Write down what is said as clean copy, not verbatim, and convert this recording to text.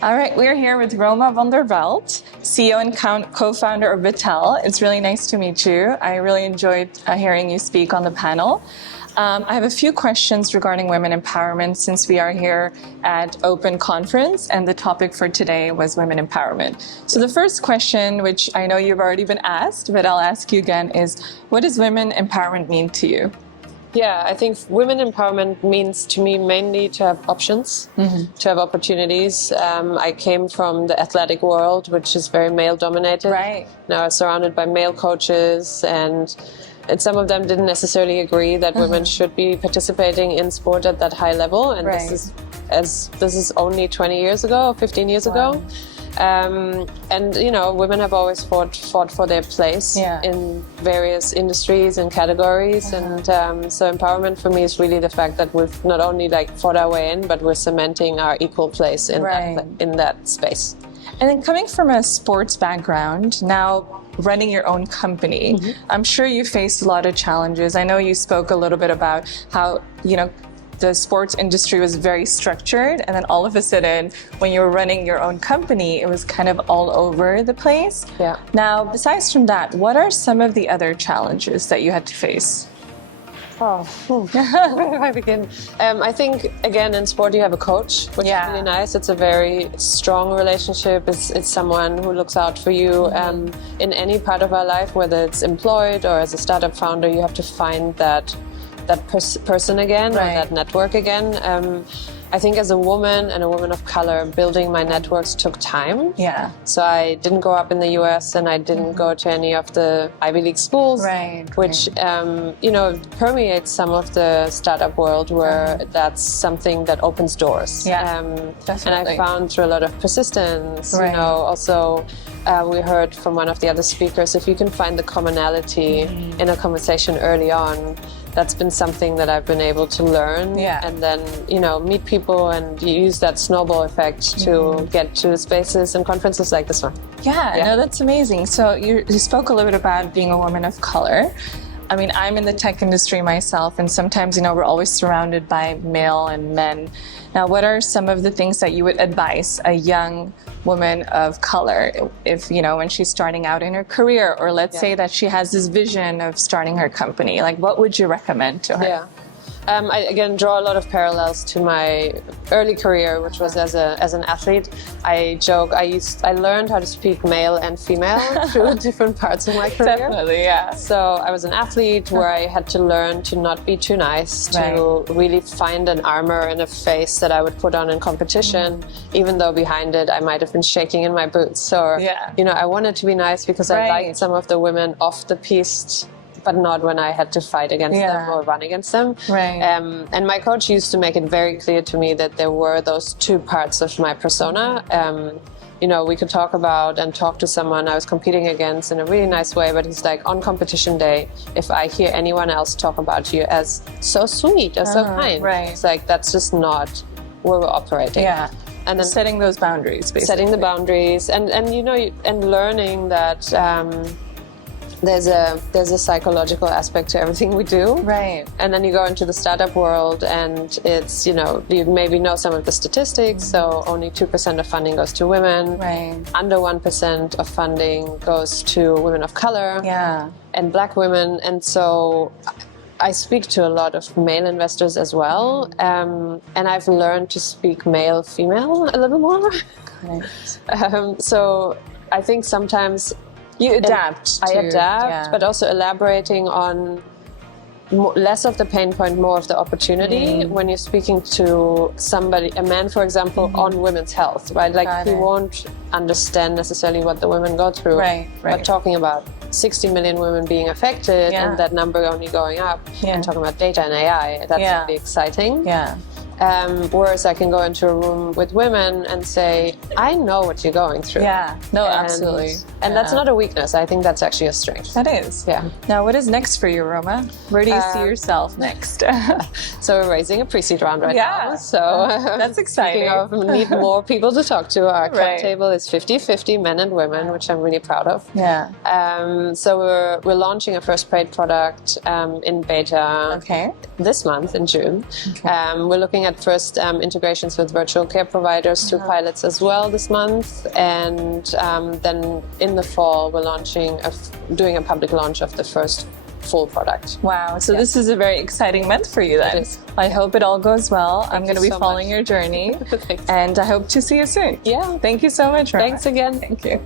All right, we're here with Roma Van der Walt, CEO and co-founder of Vitelle. It's really nice to meet you. I really enjoyed hearing you speak on the panel. I have a few questions regarding women empowerment since we are here at Open Conference and the topic for today was women empowerment. So the first question, which I know you've already been asked, but I'll ask you again, is what does women empowerment mean to you? Yeah, I think women empowerment means to me mainly to have options, to have opportunities. I came from the athletic world, which is very male dominated. Right. Now I'm surrounded by male coaches and some of them didn't necessarily agree that women should be participating in sport at that high level. And this is only 20 years ago, 15 years ago. And you know, women have always fought for their place in various industries and categories. And so empowerment for me is really the fact that we've not only fought our way in, but we're cementing our equal place in that space. And then coming from a sports background, now running your own company, I'm sure you faced a lot of challenges. I know you spoke a little bit about how, you know, the sports industry was very structured, and then all of a sudden, when you were running your own company, it was kind of all over the place. Yeah. Now, besides from that, what are some of the other challenges that you had to face? Where do I begin? I think, again, in sport you have a coach, which is really nice. It's a very strong relationship. It's someone who looks out for you. In any part of our life, whether it's employed or as a startup founder, you have to find that person again, or that network again. I think as a woman and a woman of color, building my networks took time. Yeah. So I didn't grow up in the US and I didn't go to any of the Ivy League schools, which, you know, permeates some of the startup world where that's something that opens doors. Yeah, and I found through a lot of persistence, you know, also we heard from one of the other speakers, if you can find the commonality in a conversation early on, that's been something that I've been able to learn and then, you know, meet people and use that snowball effect to get to spaces and conferences like this one. No, that's amazing. So you spoke a little bit about being a woman of color. I mean, I'm in the tech industry myself, and sometimes, you know, we're always surrounded by male and men. Now, what are some of the things that you would advise a young woman of color if, you know, when she's starting out in her career, or let's say that she has this vision of starting her company, like what would you recommend to her? I again draw a lot of parallels to my early career, which was as an athlete. I joke I learned how to speak male and female through different parts of my career. Definitely, yeah. So I was an athlete where I had to learn to not be too nice, to really find an armor and a face that I would put on in competition, even though behind it I might have been shaking in my boots. Or you know, I wanted to be nice because I liked some of the women off the piste, but not when I had to fight against them or run against them. And my coach used to make it very clear to me that there were those two parts of my persona. You know, we could talk to someone I was competing against in a really nice way, but he's like, on competition day, if I hear anyone else talk about you as so sweet or so kind, it's like, that's just not where we're operating. And then setting those boundaries, basically. Setting the boundaries and you know, and learning that there's a psychological aspect to everything we do. And then you go into the startup world and it's, you know, you maybe know some of the statistics. So only 2% of funding goes to women. Under 1% of funding goes to women of color and Black women. And so I speak to a lot of male investors as well. And I've learned to speak male-female a little more. So I think sometimes you adapt. I adapt, but also elaborating on less of the pain point, more of the opportunity when you're speaking to somebody, a man, for example, on women's health, right? Like he won't understand necessarily what the women go through, but talking about 60 million women being affected and that number only going up and talking about data and AI, that's really exciting. Whereas I can go into a room with women and say, I know what you're going through. Absolutely. And that's not a weakness. I think that's actually a strength. That is. Now, what is next for you, Roma? Where do you see yourself next? So we're raising a pre-seed round right now. So that's exciting. Speaking of, we need more people to talk to. Our cap table is 50-50 men and women, which I'm really proud of. So we're launching a first paid product in beta this month in June. We're looking at first integrations with virtual care providers through pilots as well this month, and then in the fall we're doing a public launch of the first full product. Wow, so this is a very exciting month for you then. It is. I hope it all goes well. I'm going to be so following much. your journey Thanks. and I hope to see you soon. Yeah. Thank you so much, Roma. Thanks again. Thank you.